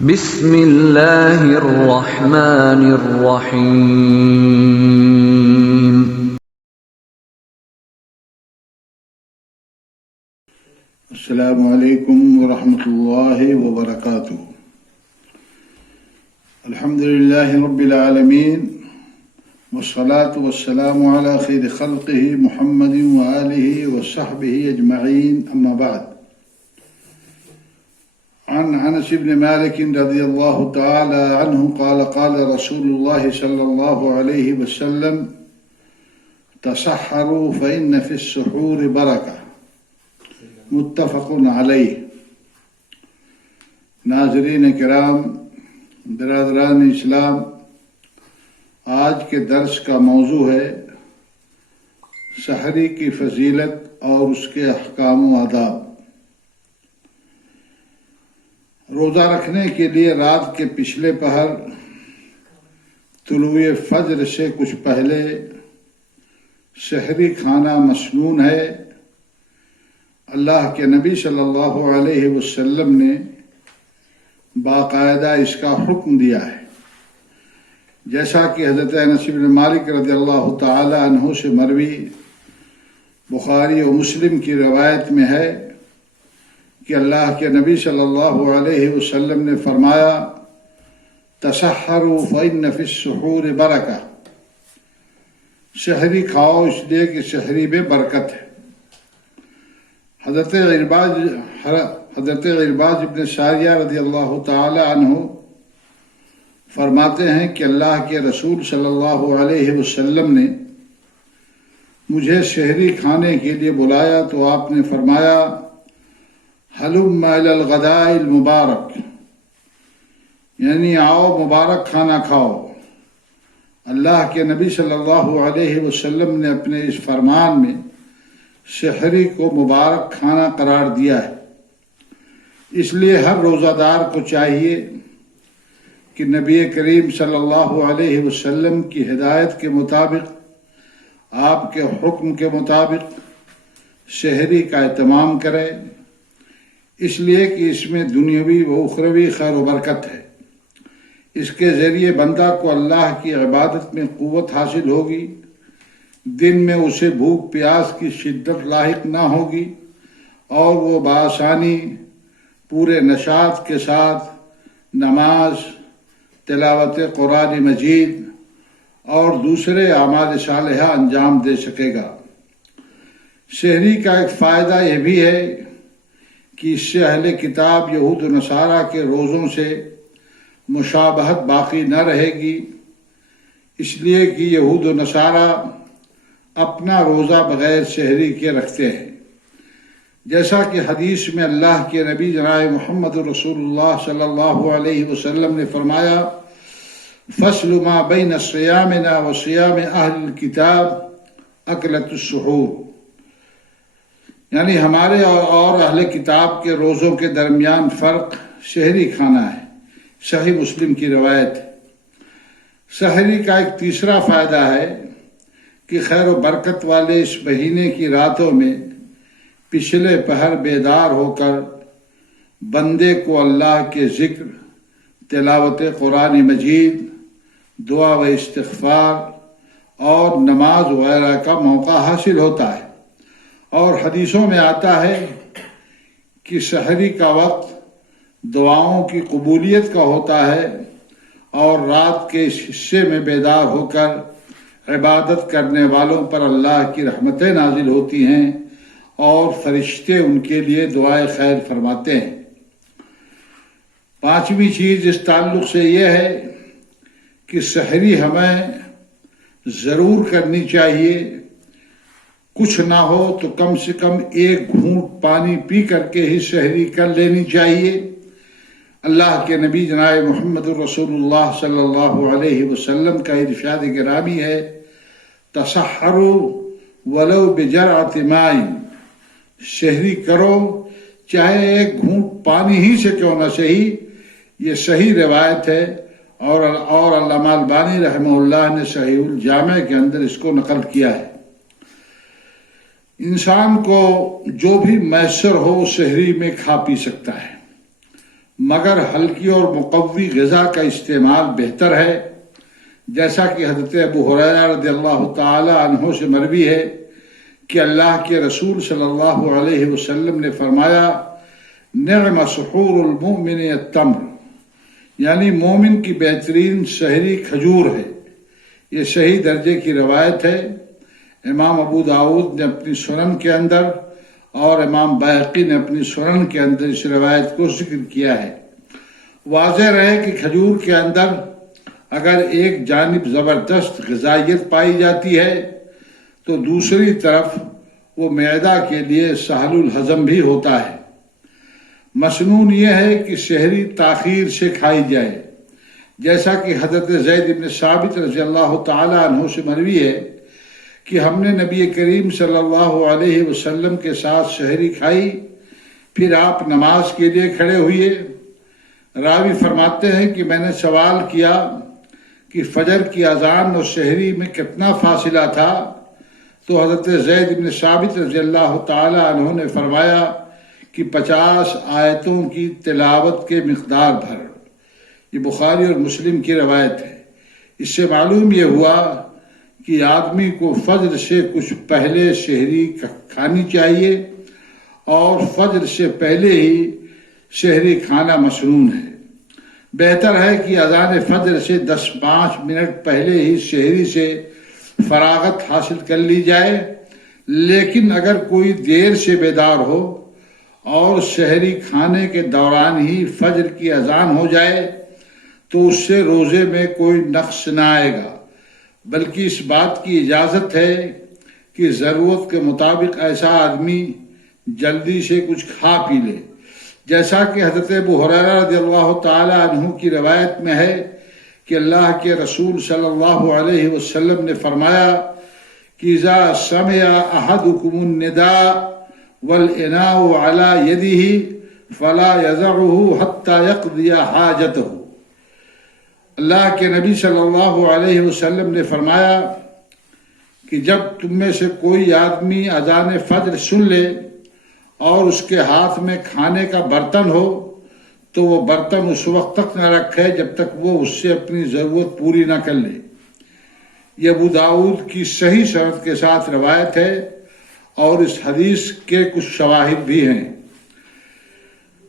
بسم اللہ الرحمن الرحیم۔ السلام علیکم ورحمۃ اللہ وبرکاتہ۔ الحمد للہ رب العالمین والصلاة والسلام علی خیر خلقہ محمد وآلہ وصحبہ اجمعین، اما بعد۔ عن انس بن مالک رضی اللہ تعالی عنہ قال قال رسول اللہ صلی اللہ علیہ وسلم تسحروا فإن في السحور برکہ، متفق علیہ۔ ناظرین کرام، برادران اسلام، آج کے درس کا موضوع ہے سحری کی فضیلت اور اس کے احکام و آداب۔ روزہ رکھنے کے لیے رات کے پچھلے پہر طلوع فجر سے کچھ پہلے سحری کھانا مسنون ہے۔ اللہ کے نبی صلی اللہ علیہ وسلم نے باقاعدہ اس کا حکم دیا ہے، جیسا کہ حضرت انس بن مالک رضی اللہ تعالی عنہ سے مروی بخاری و مسلم کی روایت میں ہے کہ اللہ کے نبی صلی اللہ علیہ وسلم نے فرمایا تسحروا فإن فی السحور برکہ، سحری کھاؤ اس لیے کہ سحری میں برکت ہے۔ حضرت عرباض ابن ساریہ رضی اللہ تعالی عنہ فرماتے ہیں کہ اللہ کے رسول صلی اللہ علیہ وسلم نے مجھے سحری کھانے کے لیے بلایا تو آپ نے فرمایا ہلم الی الغداء المبارک، یعنی آؤ مبارک کھانا کھاؤ۔ اللہ کے نبی صلی اللہ علیہ وسلم نے اپنے اس فرمان میں سحری کو مبارک کھانا قرار دیا ہے۔ اس لیے ہر روزہ دار کو چاہیے کہ نبی کریم صلی اللہ علیہ وسلم کی ہدایت کے مطابق، آپ کے حکم کے مطابق سحری کا اہتمام کرے، اس لیے کہ اس میں دنیاوی و اخروی خیر و برکت ہے۔ اس کے ذریعے بندہ کو اللہ کی عبادت میں قوت حاصل ہوگی، دن میں اسے بھوک پیاس کی شدت لاحق نہ ہوگی اور وہ بآسانی پورے نشاط کے ساتھ نماز، تلاوت قرآن مجید اور دوسرے اعمال صالحہ انجام دے سکے گا۔ سحری کا ایک فائدہ یہ بھی ہے کہ اس سے اہل کتاب یہود و نصارہ کے روزوں سے مشابہت باقی نہ رہے گی، اس لیے کہ یہود و نصارہ اپنا روزہ بغیر سحری کے رکھتے ہیں، جیسا کہ حدیث میں اللہ کے نبی جناب محمد رسول اللہ صلی اللہ علیہ وسلم نے فرمایا فصل ما بین صیامنا و صیام اہل الکتاب اکلۃ السحور، یعنی ہمارے اور اہل کتاب کے روزوں کے درمیان فرق سحری کھانا ہے۔ صحیح مسلم کی روایت ہے۔ سحری کا ایک تیسرا فائدہ ہے کہ خیر و برکت والے اس مہینے کی راتوں میں پچھلے پہر بیدار ہو کر بندے کو اللہ کے ذکر، تلاوت قرآن مجید، دعا و استغفار اور نماز وغیرہ کا موقع حاصل ہوتا ہے۔ اور حدیثوں میں آتا ہے کہ سحری کا وقت دعاؤں کی قبولیت کا ہوتا ہے اور رات کے اس حصے میں بیدار ہو کر عبادت کرنے والوں پر اللہ کی رحمتیں نازل ہوتی ہیں اور فرشتے ان کے لیے دعائے خیر فرماتے ہیں۔ پانچویں چیز اس تعلق سے یہ ہے کہ سحری ہمیں ضرور کرنی چاہیے، کچھ نہ ہو تو کم سے کم ایک گھونٹ پانی پی کر کے ہی سحری کر لینی چاہیے۔ اللہ کے نبی جناب محمد رسول اللہ صلی اللہ علیہ وسلم کا ارشاد گرامی ہے تسحروا ولو بجرعۃ ماء، سحری کرو چاہے ایک گھونٹ پانی ہی سے کیوں نہ صحیح۔ یہ صحیح روایت ہے اور علامہ البانی رحمہ اللہ نے صحیح الجامع کے اندر اس کو نقل کیا ہے۔ انسان کو جو بھی میسر ہو سحری میں کھا پی سکتا ہے، مگر ہلکی اور مقوی غذا کا استعمال بہتر ہے، جیسا کہ حضرت ابو ہریرہ رضی اللہ تعالی عنہ سے مروی ہے کہ اللہ کے رسول صلی اللہ علیہ وسلم نے فرمایا، نعم سحور المؤمن التمر، یعنی مومن کی بہترین سحری کھجور ہے۔ یہ صحیح درجے کی روایت ہے۔ امام ابو داؤد نے اپنی سنن کے اندر اور امام بیہقی نے اپنی سنن کے اندر اس روایت کو ذکر کیا ہے۔ واضح رہے کہ کھجور کے اندر اگر ایک جانب زبردست غذائیت پائی جاتی ہے تو دوسری طرف وہ معدہ کے لیے سہل الہضم بھی ہوتا ہے۔ مسنون یہ ہے کہ سحری تاخیر سے کھائی جائے، جیسا کہ حضرت زید بن ثابت رضی اللہ تعالی عنہ سے مروی ہے کہ ہم نے نبی کریم صلی اللہ علیہ وسلم کے ساتھ سحری کھائی، پھر آپ نماز کے لیے کھڑے ہوئے۔ راوی فرماتے ہیں کہ میں نے سوال کیا کہ فجر کی اذان اور سحری میں کتنا فاصلہ تھا، تو حضرت زید بن ثابت رضی اللہ تعالی عنہ نے فرمایا کہ 50 آیتوں کی تلاوت کے مقدار بھر۔ یہ بخاری اور مسلم کی روایت ہے۔ اس سے معلوم یہ ہوا کہ آدمی کو فجر سے کچھ پہلے سحری کھانی چاہیے، اور فجر سے پہلے ہی سحری کھانا مسنون ہے۔ بہتر ہے کہ اذان فجر سے 10-5 منٹ پہلے ہی سحری سے فراغت حاصل کر لی جائے، لیکن اگر کوئی دیر سے بیدار ہو اور سحری کھانے کے دوران ہی فجر کی اذان ہو جائے تو اس سے روزے میں کوئی نقص نہ آئے گا، بلکہ اس بات کی اجازت ہے کہ ضرورت کے مطابق ایسا آدمی جلدی سے کچھ کھا پی لے، جیسا کہ حضرت ابو ہریرہ رضی اللہ تعالی عنہ کی روایت میں ہے کہ اللہ کے رسول صلی اللہ علیہ وسلم نے فرمایا کہ اذا سمع احدکم النداء والاناء على يده فلا يضعه حتى يقضي حاجته۔ اللہ کے نبی صلی اللہ علیہ وسلم نے فرمایا کہ جب تم میں سے کوئی آدمی اذان فجر سن لے اور اس کے ہاتھ میں کھانے کا برتن ہو تو وہ برتن اس وقت تک نہ رکھے جب تک وہ اس سے اپنی ضرورت پوری نہ کر لے۔ یہ ابو داؤد کی صحیح سند کے ساتھ روایت ہے، اور اس حدیث کے کچھ شواہد بھی ہیں۔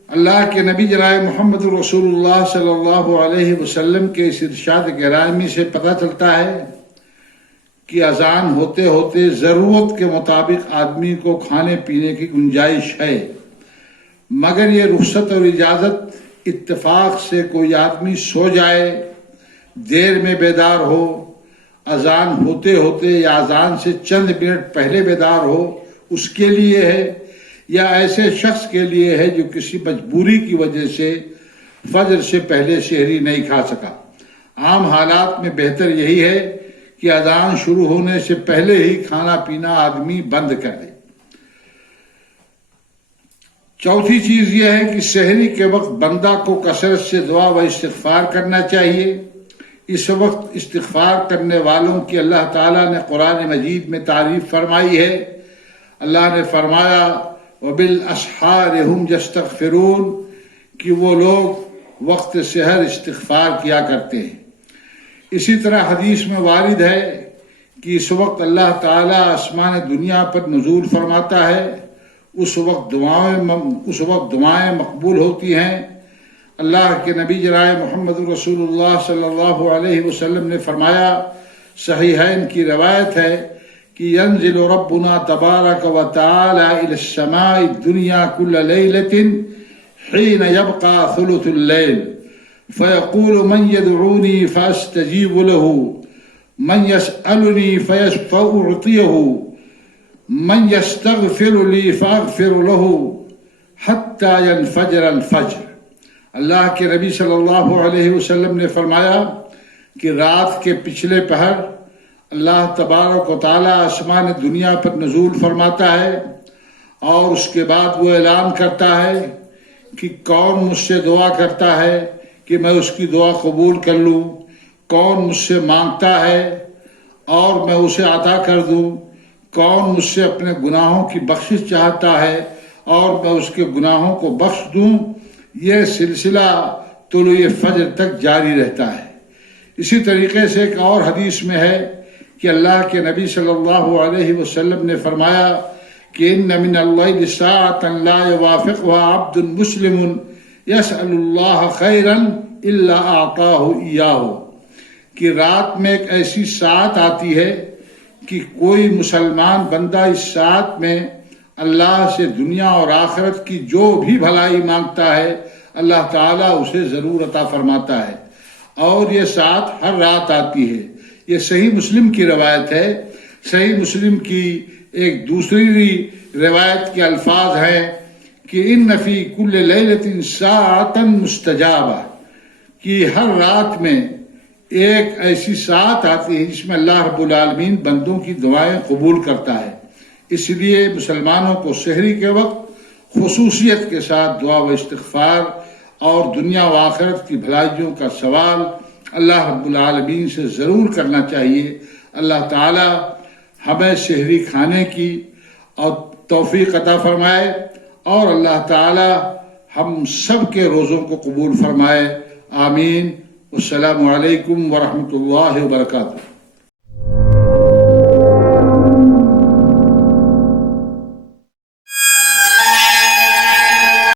اللہ کے نبی جناب محمد رسول اللہ صلی اللہ علیہ وسلم کے اس ارشاد گرامی سے پتہ چلتا ہے کہ اذان ہوتے ہوتے ضرورت کے مطابق آدمی کو کھانے پینے کی گنجائش ہے، مگر یہ رخصت اور اجازت اتفاق سے کوئی آدمی سو جائے، دیر میں بیدار ہو، اذان ہوتے ہوتے یا اذان سے چند منٹ پہلے بیدار ہو، اس کے لیے ہے، یا ایسے شخص کے لیے ہے جو کسی مجبوری کی وجہ سے فجر سے پہلے سحری نہیں کھا سکا۔ عام حالات میں بہتر یہی ہے کہ اذان شروع ہونے سے پہلے ہی کھانا پینا آدمی بند کر دے۔ چوتھی چیز یہ ہے کہ سحری کے وقت بندہ کو کثرت سے دعا و استغفار کرنا چاہیے۔ اس وقت استغفار کرنے والوں کی اللہ تعالیٰ نے قرآن مجید میں تعریف فرمائی ہے۔ اللہ نے فرمایا وَبِالْأَسْحَارِ هُمْ يَسْتَغْفِرُونَ، کہ وہ لوگ وقت سحر استغفار کیا کرتے ہیں۔ اسی طرح حدیث میں وارد ہے کہ اس وقت اللہ تعالیٰ آسمان دنیا پر نزول فرماتا ہے، اس وقت دعائیں مقبول ہوتی ہیں۔ اللہ کے نبی جناب محمد رسول اللہ صلی اللہ علیہ وسلم نے فرمایا، صحیحین کی روایت ہے کہ ينزل ربنا تبارک و تعالی الى السماء الدنيا كل ليلة حين يبقى ثلث الليل فيقول من يدعوني فاستجيب له من يسألني فأعطيه من يستغفر لي فاغفر له حتى ينفجر الفجر۔ اللہ کے نبی صلی اللہ علیہ وسلم نے فرمایا کہ رات کے پچھلے پہر اللہ تبارک و تعالیٰ آسمان دنیا پر نزول فرماتا ہے، اور اس کے بعد وہ اعلان کرتا ہے کہ کون مجھ سے دعا کرتا ہے کہ میں اس کی دعا قبول کر لوں، کون مجھ سے مانگتا ہے اور میں اسے عطا کر دوں، کون مجھ سے اپنے گناہوں کی بخشش چاہتا ہے اور میں اس کے گناہوں کو بخش دوں۔ یہ سلسلہ طلوع فجر تک جاری رہتا ہے۔ اسی طریقے سے ایک اور حدیث میں ہے کہ اللہ کے نبی صلی اللہ علیہ وسلم نے فرمایا کہ ان من اللیل ساعۃ لا یوافقها عبد مسلم یسأل اللہ خیرا الا اعطاہ ایاہ، کہ رات میں ایک ایسی ساعت آتی ہے کہ کوئی مسلمان بندہ اس ساعت میں اللہ سے دنیا اور آخرت کی جو بھی بھلائی مانگتا ہے اللہ تعالیٰ اسے ضرور عطا فرماتا ہے، اور یہ ساعت ہر رات آتی ہے۔ یہ صحیح مسلم کی روایت ہے۔ صحیح مسلم کی ایک دوسری روایت کے الفاظ ہیں کہ ان فی کل لیلۃ ساعۃ مستجابہ، کہ ہر رات میں ایک ایسی ساعت آتی ہے جس میں اللہ رب العالمین بندوں کی دعائیں قبول کرتا ہے۔ اس لیے مسلمانوں کو سحری کے وقت خصوصیت کے ساتھ دعا و استغفار اور دنیا و آخرت کی بھلائیوں کا سوال اللہ رب العالمین سے ضرور کرنا چاہیے۔ اللہ تعالی ہمیں سحری کھانے کی اور توفیق عطا فرمائے، اور اللہ تعالی ہم سب کے روزوں کو قبول فرمائے، آمین۔ السلام علیکم ورحمۃ اللہ وبرکاتہ۔